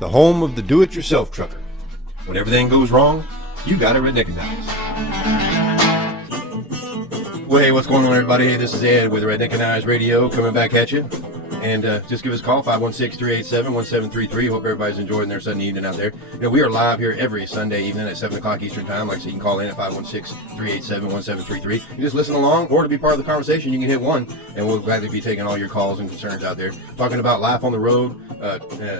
the home of the do-it-yourself trucker. When everything goes wrong, you got to Redneckanize. Well, hey, what's going on, everybody? Hey, this is Ed with Redneckanize Radio coming back at you. And just give us a call, 516-387-1733. Hope everybody's enjoying their Sunday evening out there. You know, we are live here every Sunday evening at 7 o'clock Eastern Time. Like I said, you can call in at 516-387-1733. You just listen along, or to be part of the conversation, you can hit 1, and we'll gladly be taking all your calls and concerns out there. Talking about life on the road,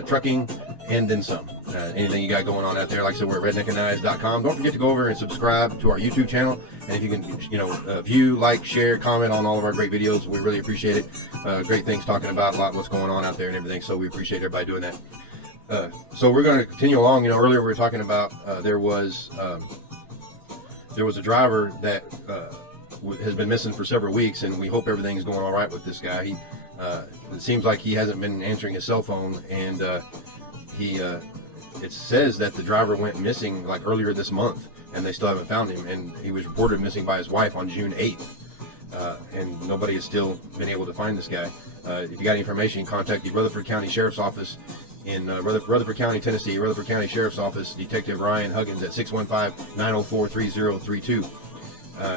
trucking, and then some. Anything you got going on out there. Like I said, we're at redneckanize.com. Don't forget to go over and subscribe to our YouTube channel. And if you can, view, like, share, comment on all of our great videos, we really appreciate it. Great things talking about a lot of what's going on out there and everything. So we appreciate everybody doing that. So we're going to continue along. Earlier we were talking about there was a driver that has been missing for several weeks, and we hope everything's going all right with this guy. It seems like he hasn't been answering his cell phone, and it says that the driver went missing like earlier this month, and they still haven't found him. And he was reported missing by his wife on June 8th, and nobody has still been able to find this guy. If you got any information, contact the Rutherford County Sheriff's Office in Rutherford County, Tennessee. Rutherford County Sheriff's Office, Detective Ryan Huggins at 615-904-3032.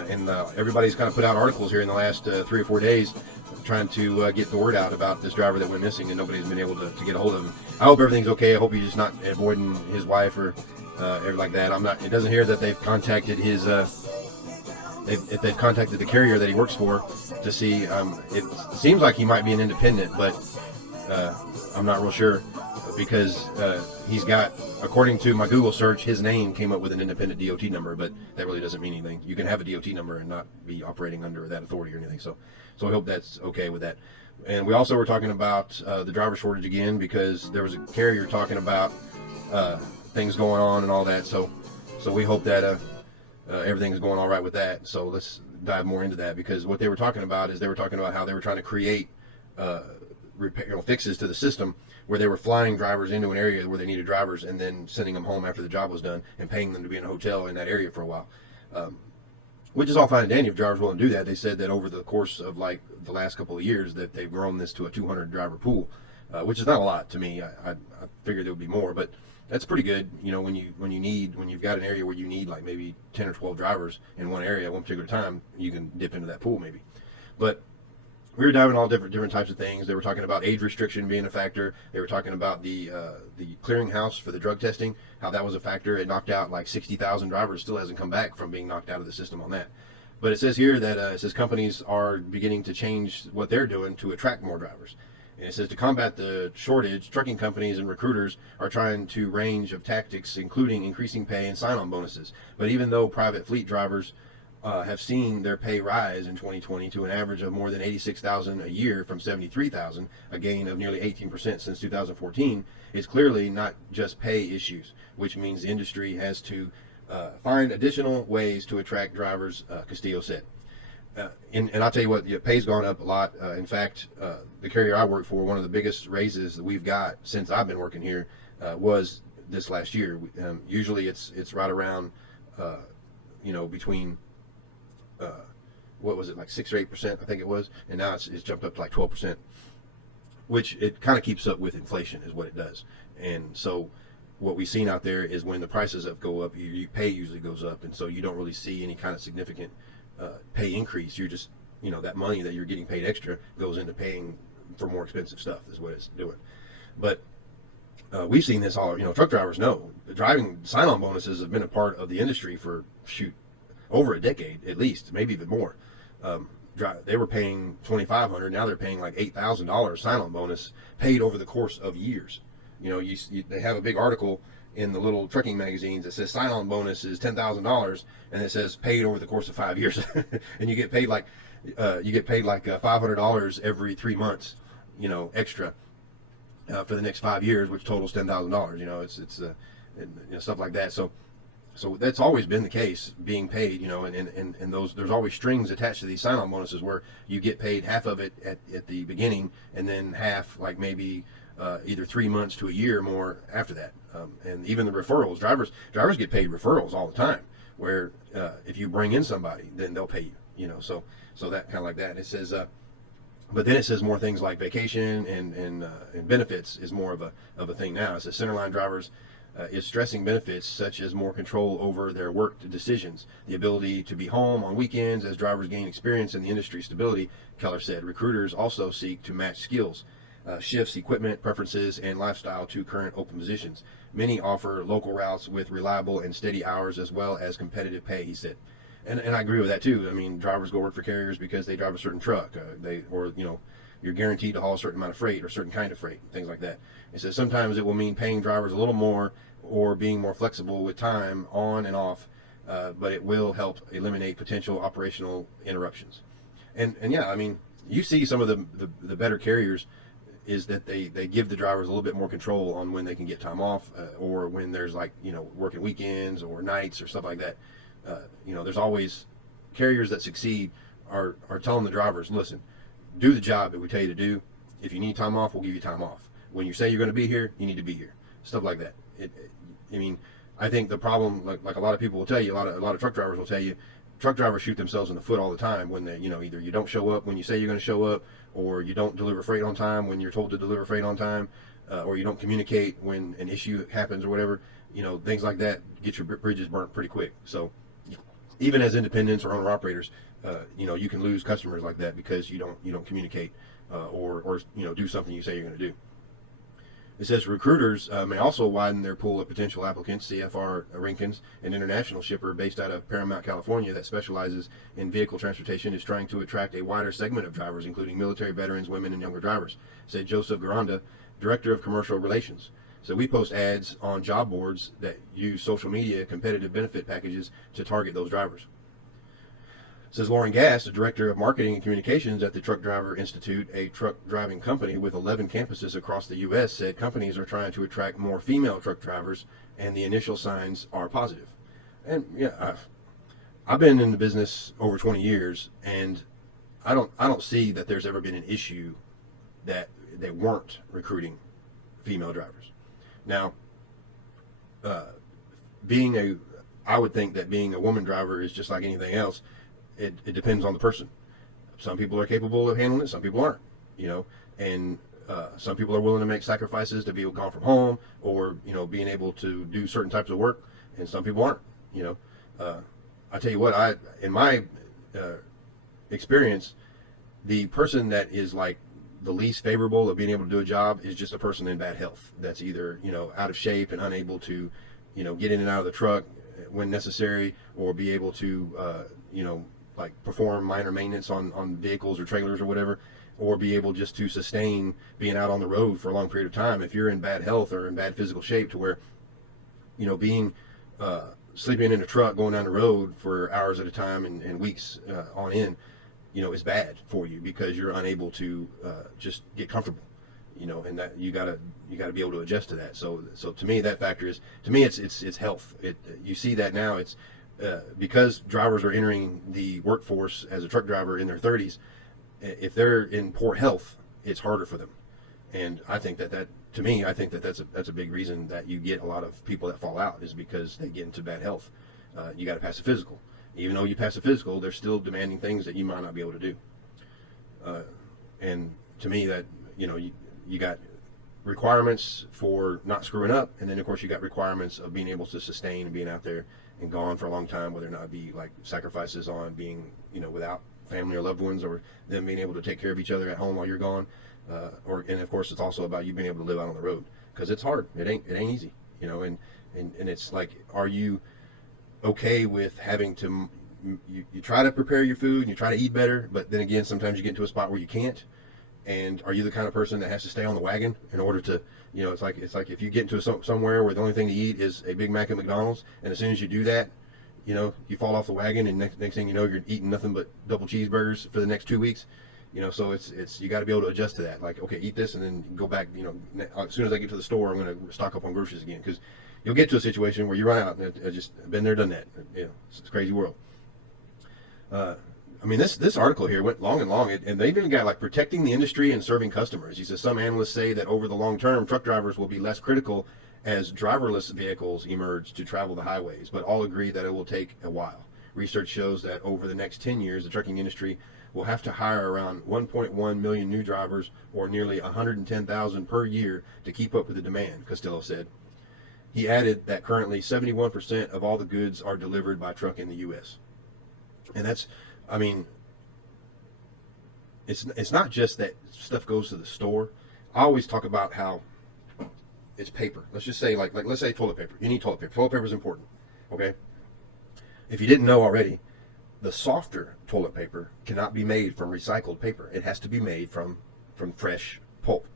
And everybody's kind of put out articles here in the last 3 or 4 days trying to get the word out about this driver that went missing, and nobody's been able to get a hold of him. I hope everything's okay. I hope he's just not avoiding his wife or everything like that. It doesn't hear that they've contacted his if they've contacted the carrier that he works for to see. It seems like he might be an independent, but I'm not real sure, because he's got, according to my Google search, his name came up with an independent DOT number, but that really doesn't mean anything. You can have a DOT number and not be operating under that authority or anything. So I hope that's okay with that. And we also were talking about the driver shortage again, because there was a carrier talking about things going on and all that. So we hope that everything's going all right with that. So let's dive more into that, because what they were talking about is they were talking about how they were trying to create fixes to the system where they were flying drivers into an area where they needed drivers and then sending them home after the job was done and paying them to be in a hotel in that area for a while. Which is all fine and dandy if drivers willing to do that. They said that over the course of like the last couple of years that they've grown this to a 200 driver pool, which is not a lot to me. I figured there would be more, but that's pretty good. When you've got an area where you need like maybe 10 or 12 drivers in one area at one particular time, you can dip into that pool maybe. But we were diving all different types of things. They were talking about age restriction being a factor. They were talking about the clearinghouse for the drug testing, how that was a factor. It knocked out like 60,000 drivers. Still hasn't come back from being knocked out of the system on that. But it says here that it says companies are beginning to change what they're doing to attract more drivers. And it says to combat the shortage, trucking companies and recruiters are trying to range of tactics, including increasing pay and sign-on bonuses. But even though private fleet drivers have seen their pay rise in 2020 to an average of more than $86,000 a year from $73,000, a gain of nearly 18% since 2014, it's clearly not just pay issues, which means the industry has to find additional ways to attract drivers, Castillo said. And I'll tell you what, the pay's gone up a lot. In fact, the carrier I work for, one of the biggest raises that we've got since I've been working here was this last year. Usually it's right around, between what was it, like 6 or 8%, I think it was, and now it's jumped up to like 12%, which it kind of keeps up with inflation is what it does. And so what we've seen out there is when the prices go up, your pay usually goes up, and so you don't really see any kind of significant pay increase. You're just, that money that you're getting paid extra goes into paying for more expensive stuff is what it's doing. But we've seen this all, truck drivers know. The driving sign-on bonuses have been a part of the industry for, over a decade at least, maybe even more. They were paying $2,500, now they're paying like $8,000 sign-on bonus paid over the course of years. They have a big article in the little trucking magazines that says sign-on bonus is $10,000, and it says paid over the course of 5 years, and you get paid like $500 every 3 months, extra for the next 5 years, which totals $10,000. It's stuff like that. So that's always been the case, being paid, and there's always strings attached to these sign-on bonuses where you get paid half of it at the beginning, and then half like maybe either 3 months to a year more after that. And even the referrals, drivers get paid referrals all the time, where if you bring in somebody, then they'll pay you, so that kind of like that. And it says But then it says more things like vacation and benefits is more of a thing now. It says centerline drivers is stressing benefits such as more control over their work decisions, the ability to be home on weekends as drivers gain experience in the industry stability, Keller said. Recruiters also seek to match skills, shifts, equipment, preferences, and lifestyle to current open positions. Many offer local routes with reliable and steady hours as well as competitive pay, he said. And I agree with that too. I mean, drivers go work for carriers because they drive a certain truck, you're guaranteed to haul a certain amount of freight or a certain kind of freight, things like that. It says sometimes it will mean paying drivers a little more or being more flexible with time on and off, but it will help eliminate potential operational interruptions. And yeah, I mean, you see some of the better carriers is that they give the drivers a little bit more control on when they can get time off, or when there's working weekends or nights or stuff like that. There's always carriers that succeed are telling the drivers, listen, do the job that we tell you to do. If you need time off, we'll give you time off. When you say you're going to be here, you need to be here. Stuff like that. I think the problem, like a lot of people will tell you, a lot of truck drivers will tell you, truck drivers shoot themselves in the foot all the time when they, either you don't show up when you say you're going to show up, or you don't deliver freight on time when you're told to deliver freight on time, or you don't communicate when an issue happens or whatever. Things like that get your bridges burnt pretty quick. So even as independents or owner operators, you can lose customers like that because you don't communicate, or do something you say you're going to do. It says recruiters may also widen their pool of potential applicants. CFR Rinkins, an international shipper based out of Paramount, California, that specializes in vehicle transportation, is trying to attract a wider segment of drivers, including military veterans, women, and younger drivers, said Joseph Garanda, director of commercial relations. So we post ads on job boards that use social media competitive benefit packages to target those drivers. Says Lauren Gass, the director of marketing and communications at the Truck Driver Institute, a truck driving company with 11 campuses across the U.S., said companies are trying to attract more female truck drivers, and the initial signs are positive. And yeah, I've been in the business over 20 years, and I don't see that there's ever been an issue that they weren't recruiting female drivers. Now, I would think that being a woman driver is just like anything else. It depends on the person. Some people are capable of handling it, some people aren't, and some people are willing to make sacrifices to be gone from home, or being able to do certain types of work, and some people aren't. I tell you what, in my experience, the person that is like the least favorable of being able to do a job is just a person in bad health that's either out of shape and unable to get in and out of the truck when necessary, or be able to perform minor maintenance on vehicles or trailers or whatever, or be able just to sustain being out on the road for a long period of time. If you're in bad health or in bad physical shape to where being sleeping in a truck going down the road for hours at a time and weeks on end is bad for you, because you're unable to just get comfortable, and that you gotta be able to adjust to that. So to me, that factor is, it's health. You see that now. It's because drivers are entering the workforce as a truck driver in their 30s. If they're in poor health, it's harder for them. And I think that's a big reason that you get a lot of people that fall out, is because they get into bad health. You got to pass a physical. Even though you pass a physical, they're still demanding things that you might not be able to do. And to me, that you got requirements for not screwing up, and then of course you got requirements of being able to sustain and being out there and gone for a long time, whether or not be like sacrifices on being without family or loved ones, or them being able to take care of each other at home while you're gone, and of course it's also about you being able to live out on the road, because it's hard. It ain't easy, and it's like, are you okay with having to you try to prepare your food and you try to eat better, but then again sometimes you get into a spot where you can't? And are you the kind of person that has to stay on the wagon in order to, it's like if you get into somewhere where the only thing to eat is a Big Mac at McDonald's, and as soon as you do that, you fall off the wagon, and next thing you know, you're eating nothing but double cheeseburgers for the next 2 weeks. So it's you got to be able to adjust to that. Like, okay, eat this, and then go back. As soon as I get to the store, I'm going to stock up on groceries again, because you'll get to a situation where you run out. And I've been there, done that. It's a crazy world. This article here went long and long, and they even got like protecting the industry and serving customers. He says some analysts say that over the long term, truck drivers will be less critical as driverless vehicles emerge to travel the highways, but all agree that it will take a while. Research shows that over the next 10 years, the trucking industry will have to hire around 1.1 million new drivers, or nearly 110,000 per year, to keep up with the demand, Costello said. He added that currently 71% of all the goods are delivered by truck in the U.S. And that's, I mean, it's not just that stuff goes to the store. I always talk about how it's paper. Let's just say, like let's say toilet paper. You need toilet paper. Toilet paper is important, okay? If you didn't know already, the softer toilet paper cannot be made from recycled paper. It has to be made from fresh pulp.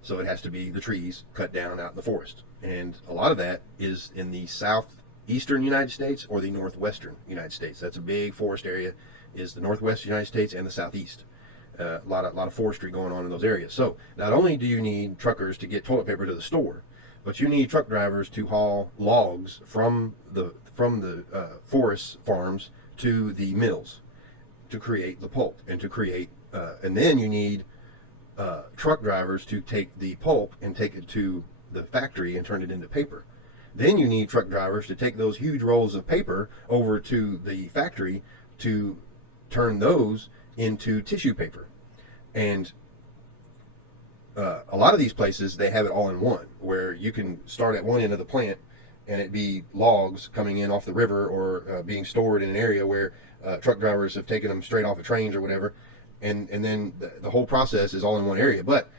So it has to be the trees cut down out in the forest. And a lot of that is in the southeastern United States or the northwestern United States. That's a big forest area, is the northwest United States and the southeast. A lot of forestry going on in those areas. So not only do you need truckers to get toilet paper to the store, but you need truck drivers to haul logs from the forest farms to the mills to create the pulp and to create, and then you need truck drivers to take the pulp and take it to the factory and turn it into paper. Then you need truck drivers to take those huge rolls of paper over to the factory to turn those into tissue paper. And a lot of these places, they have it all in one, where you can start at one end of the plant and it be logs coming in off the river, or being stored in an area where truck drivers have taken them straight off of trains or whatever. And then the whole process is all in one area. But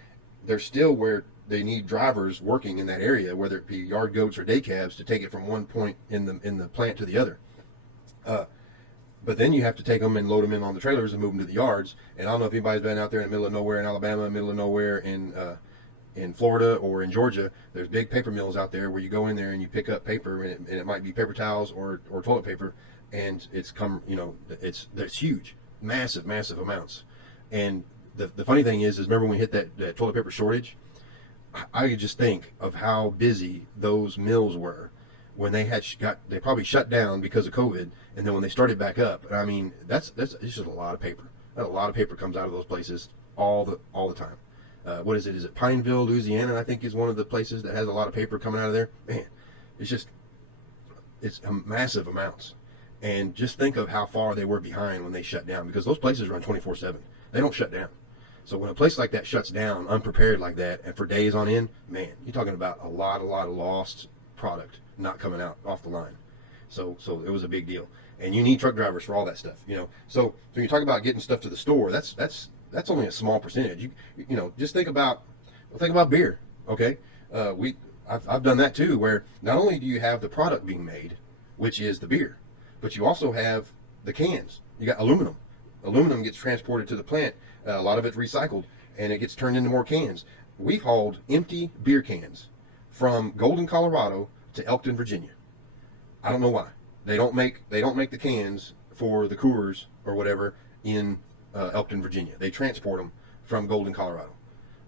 there's still where they need drivers working in that area, whether it be yard goats or day cabs, to take it from one point in the plant to the other. But then you have to take them and load them in on the trailers and move them to the yards. And I don't know if anybody's been out there in the middle of nowhere in Alabama, middle of nowhere in Florida or in Georgia. There's big paper mills out there where you go in there and you pick up paper, and it might be paper towels or toilet paper, and it's huge, massive amounts. And the funny thing is remember when we hit that toilet paper shortage, I could just think of how busy those mills were when they they probably shut down because of COVID, and then when they started back up. I mean, it's just a lot of paper. A lot of paper comes out of those places all the time. What is it? Is it Pineville, Louisiana? I think is one of the places that has a lot of paper coming out of there. Man, it's massive amounts. And just think of how far they were behind when they shut down, because those places run 24/7. They don't shut down. So when a place like that shuts down, unprepared like that, and for days on end, man, you're talking about a lot of lost product not coming out off the line. So it was a big deal. And you need truck drivers for all that stuff, you know. So when you talk about getting stuff to the store, that's only a small percentage. You know, just think about beer, okay? I've done that too, where not only do you have the product being made, which is the beer, but you also have the cans. You got aluminum. Aluminum gets transported to the plant. A lot of it's recycled, and it gets turned into more cans. We've hauled empty beer cans from Golden, Colorado to Elkton, Virginia. I don't know why. They don't make the cans for the Coors or whatever in Elkton, Virginia. They transport them from Golden, Colorado.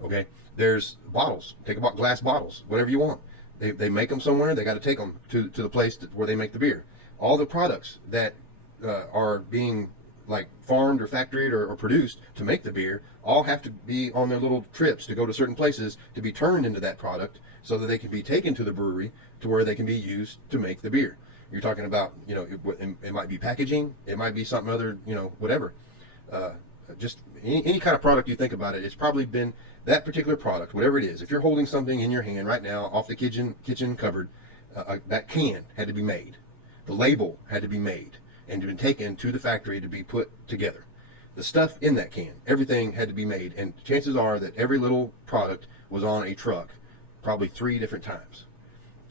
Okay, there's bottles. Take about glass bottles, whatever you want. They make them somewhere. They got to take them to the place where they make the beer. All the products that are being like farmed or factoried or produced to make the beer all have to be on their little trips to go to certain places to be turned into that product, so that they can be taken to the brewery to where they can be used to make the beer. You're talking about, you know, it might be packaging, it might be something other, you know, whatever. Just any kind of product you think about it, it's probably been that particular product, whatever it is. If you're holding something in your hand right now off the kitchen cupboard, that can had to be made. The label had to be made and been taken to the factory to be put together. The stuff in that can, everything had to be made, and chances are that every little product was on a truck probably 3 different times,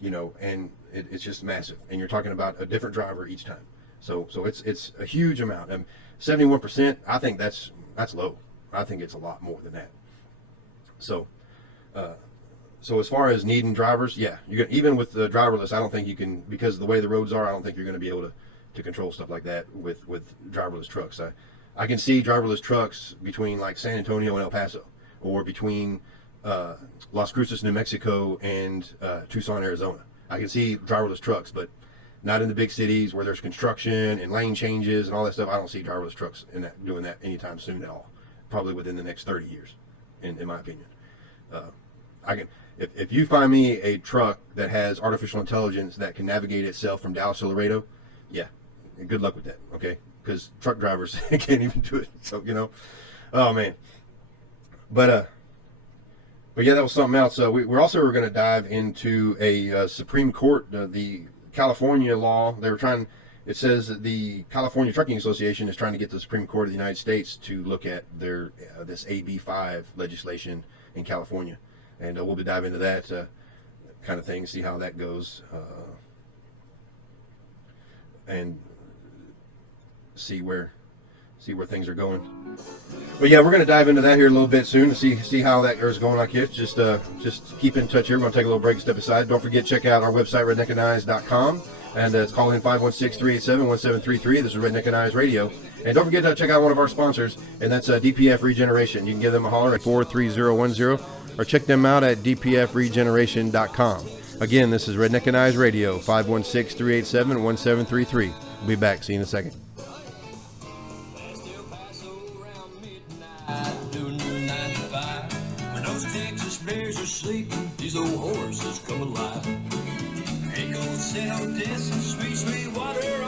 you know, and it's just massive. And you're talking about a different driver each time. So it's a huge amount. 71%, I think that's low. I think it's a lot more than that. So as far as needing drivers, yeah, even with the driverless, I don't think you can, because of the way the roads are, I don't think you're going to be able to control stuff like that with driverless trucks. I can see driverless trucks between like San Antonio and El Paso, or between Las Cruces, New Mexico, and Tucson, Arizona. I can see driverless trucks, but not in the big cities where there's construction and lane changes and all that stuff. I don't see driverless trucks doing that anytime soon at all. Probably within the next 30 years, in my opinion. If you find me a truck that has artificial intelligence that can navigate itself from Dallas to Laredo, yeah, good luck with that. Okay, because truck drivers can't even do it. So, you know, oh man. But yeah, that was something else. We're also going to dive into a Supreme Court, the California law. They were trying. It says that the California Trucking Association is trying to get the Supreme Court of the United States to look at their this AB5 legislation in California, and we'll be diving into that kind of thing, see how that goes, and see where things are going. But yeah, we're going to dive into that here a little bit soon to see how that is going. Like it, just keep in touch here. We're going to take a little break and step aside. Don't forget, check out our website, redneckanize.com. And it's call in 516-387-1733. This is Redneckanize Radio. And don't forget to check out one of our sponsors, and that's DPF Regeneration. You can give them a holler at 43010 or check them out at dpfregeneration.com. Again, this is Redneckanize Radio, 516-387-1733. We'll be back. See you in a second. When those Texas bears are sleeping, these old horses come alive. Ain't gonna sit on this sweet, sweet water